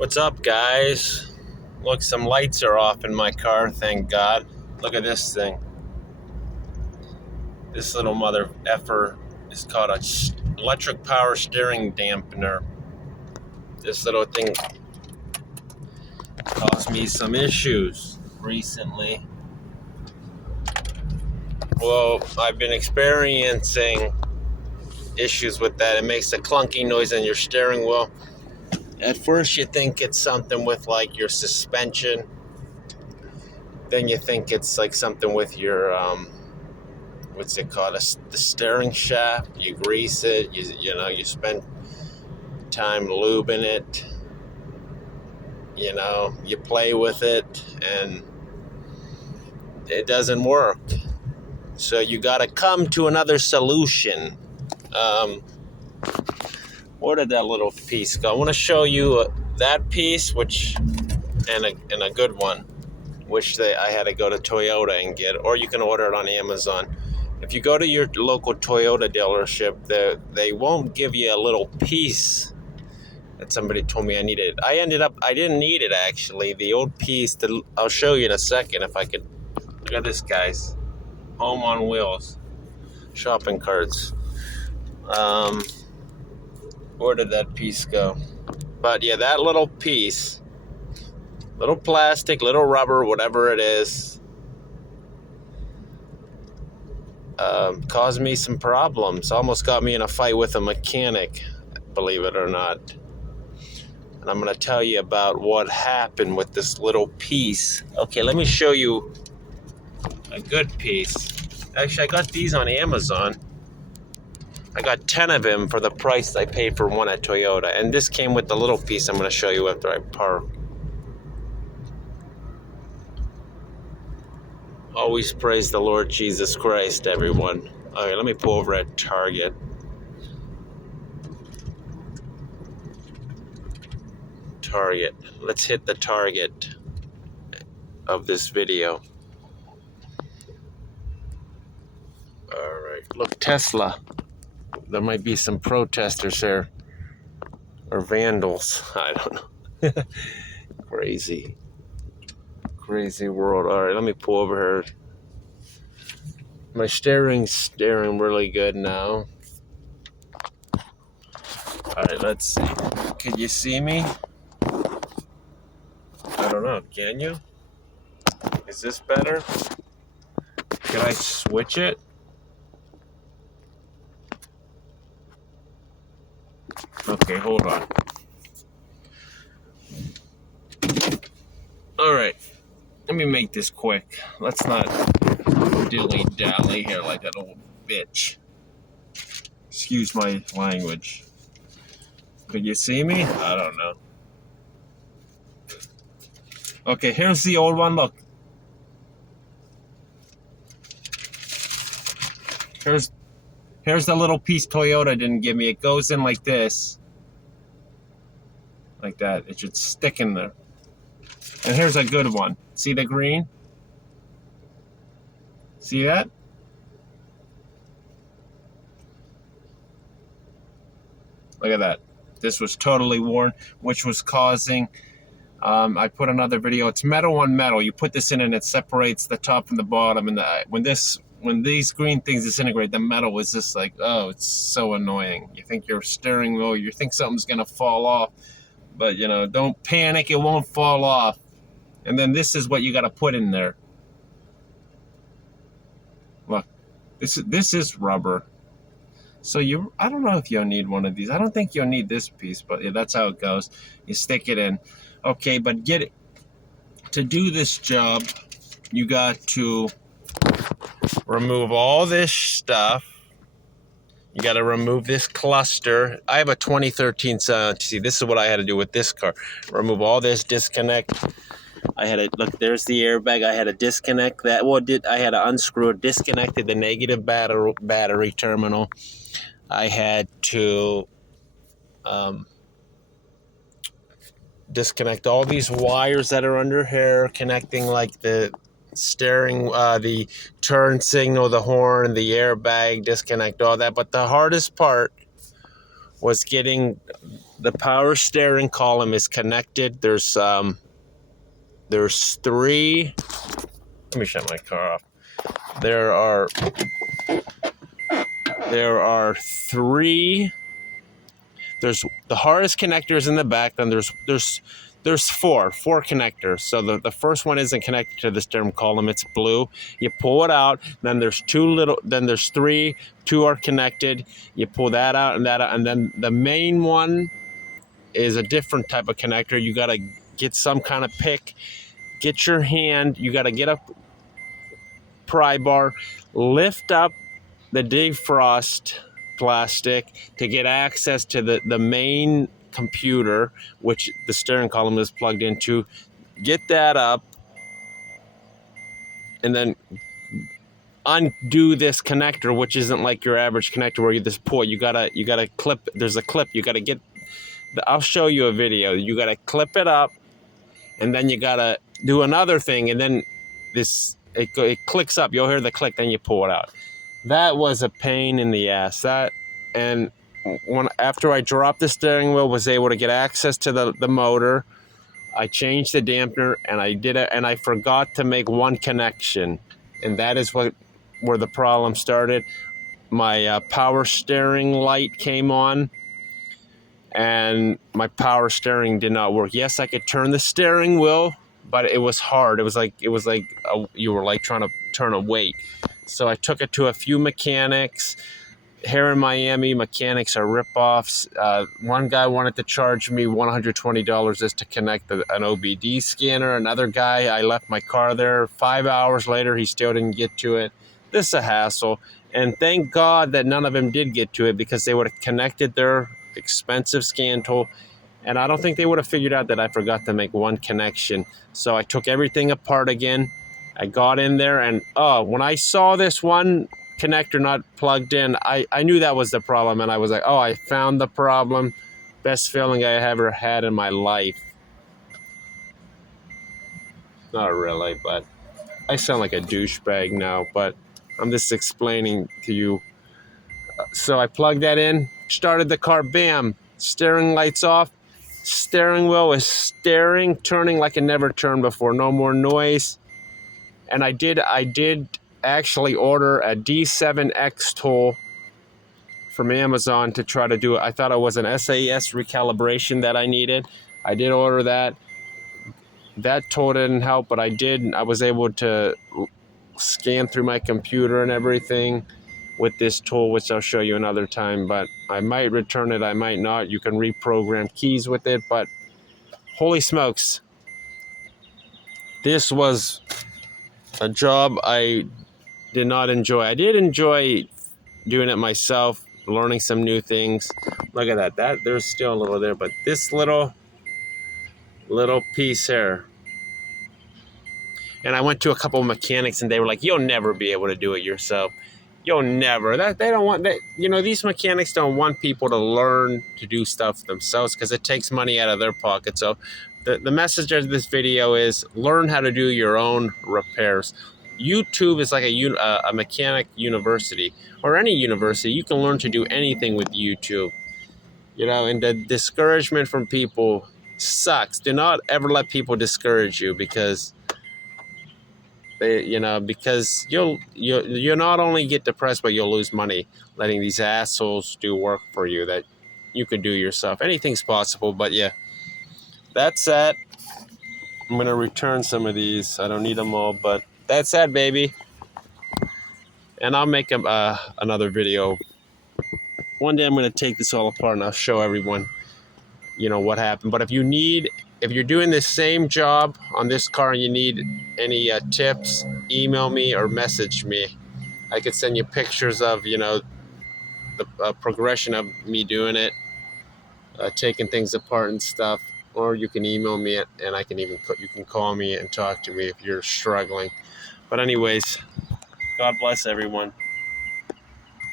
What's up, guys? Look, some lights are off in my car, thank God. Look at this thing. This little mother effer is called a electric power steering dampener. This little thing caused me some issues recently. Well, I've been experiencing issues with that. It makes a clunky noise in your steering wheel. At first you think it's something with like your suspension. Then you think it's like something with your what's it called? The steering shaft. You grease it. You spend time lubing it. You play with it, and it doesn't work. So you got to come to another solution. Where did that little piece go? I want to show you that piece, and a good one, which I had to go to Toyota and get, or you can order it on Amazon. If you go to your local Toyota dealership, they won't give you a little piece that somebody told me I needed. I didn't need it, actually. The old piece, I'll show you in a second if I could. Look at this, guys. Home on wheels. Shopping carts. Where did that piece go? But yeah, that little piece, little plastic, little rubber, whatever it is, caused me some problems. Almost got me in a fight with a mechanic, believe it or not. And I'm going to tell you about what happened with this little piece. Okay, let me show you a good piece. Actually, I got these on Amazon. I got 10 of them for the price I paid for one at Toyota. And this came with the little piece I'm going to show you after I park. Always praise the Lord Jesus Christ, everyone. Okay, let me pull over at Target. Target. Let's hit the target of this video. Alright, look, Tesla. There might be some protesters there. Or vandals. I don't know. Crazy world. Alright, let me pull over here. My steering's steering really good now. Alright, let's see. Can you see me? I don't know. Can you? Is this better? Can I switch it? Okay, hold on. Alright. Let me make this quick. Let's not dilly-dally here like that old bitch. Excuse my language. Could you see me? I don't know. Okay, here's the old one. Look. Here's the little piece Toyota didn't give me. It goes in like this. Like that. It should stick in there. And here's a good one. See the green? See that? Look at that. This was totally worn, which was causing... I put another video. It's metal on metal. You put this in and it separates the top from the bottom. And when these green things disintegrate, the metal is just like, oh, it's so annoying. You think your steering wheel, you think something's going to fall off. But, don't panic. It won't fall off. And then this is what you got to put in there. Look, this is rubber. So I don't know if you'll need one of these. I don't think you'll need this piece, but yeah, that's how it goes. You stick it in. Okay, but to do this job, you got to remove all this stuff. You got to remove this cluster. I have a 2013 Scion. See, this is what I had to do with this car. Remove all this, disconnect. Look, there's the airbag. I had to disconnect that. I had to unscrew it, disconnected the negative battery terminal. I had to disconnect all these wires that are under here, connecting like the steering, the turn signal, the horn, the airbag, disconnect all that. But the hardest part was getting the power steering column is connected. There's three. Let me shut my car off. There are three. There's the hardest connectors in the back. Then there's four connectors. So the first one isn't connected to the steering column. It's blue. You pull it out. Then there's there's three. Two are connected. You pull that out and that out, and then the main one is a different type of connector. You gotta get some kind of pick. Get your hand. You gotta get a pry bar, lift up the defrost plastic to get access to the main computer, which the steering column is plugged into. Get that up, and then undo this connector, which isn't like your average connector where you just pull. You gotta clip. There's a clip. You gotta get. I'll show you a video. You gotta clip it up, and then you gotta do another thing, and then it clicks up. You'll hear the click, then you pull it out. That was a pain in the ass. And after I dropped the steering wheel, was able to get access to the motor. I changed the dampener, and I did it, and I forgot to make one connection, and that is where the problem started. My power steering light came on, and my power steering did not work. Yes, I could turn the steering wheel, but it was hard. It was like you were like trying to turn a weight. So I took it to a few mechanics. Here in Miami, mechanics are ripoffs. One guy wanted to charge me $120 just to connect an OBD scanner. Another guy, I left my car there. 5 hours later, he still didn't get to it. This is a hassle. And thank God that none of them did get to it, because they would have connected their expensive scan tool. And I don't think they would have figured out that I forgot to make one connection. So I took everything apart again. I got in there, and when I saw this one connector not plugged in, I knew that was the problem, and I was like, I found the problem. Best feeling I ever had in my life. Not really, but I sound like a douchebag now, but I'm just explaining to you. So I plugged that in, started the car, bam, steering lights off. Steering wheel is turning like it never turned before. No more noise. And I did actually order a D7X tool from Amazon to try to do it. I thought it was an SAS recalibration that I needed. I did order that. That tool didn't help, but I was able to scan through my computer and everything with this tool, which I'll show you another time. But I might return it, I might not. You can reprogram keys with it, but holy smokes. This was a job I did not enjoy. I did enjoy doing it myself, learning some new things. Look at that. There's still a little there, but this little piece here. And I went to a couple of mechanics, and they were like, "You'll never be able to do it yourself. You'll never." They don't want that. These mechanics don't want people to learn to do stuff themselves, because it takes money out of their pocket. So the message of this video is learn how to do your own repairs. YouTube is like a mechanic university, or any university. You can learn to do anything with YouTube. And the discouragement from people sucks. Do not ever let people discourage you, because because you'll not only get depressed, but you'll lose money letting these assholes do work for you that you could do yourself. Anything's possible, but yeah, that's that. I'm gonna return some of these. I don't need them all, but that's that, baby. And I'll make another video. One day I'm gonna take this all apart, and I'll show everyone, what happened. But if you're doing the same job on this car and you need any tips, email me or message me. I could send you pictures of, the progression of me doing it, taking things apart and stuff. Or you can email me, and you can call me and talk to me if you're struggling. But anyways, God bless everyone.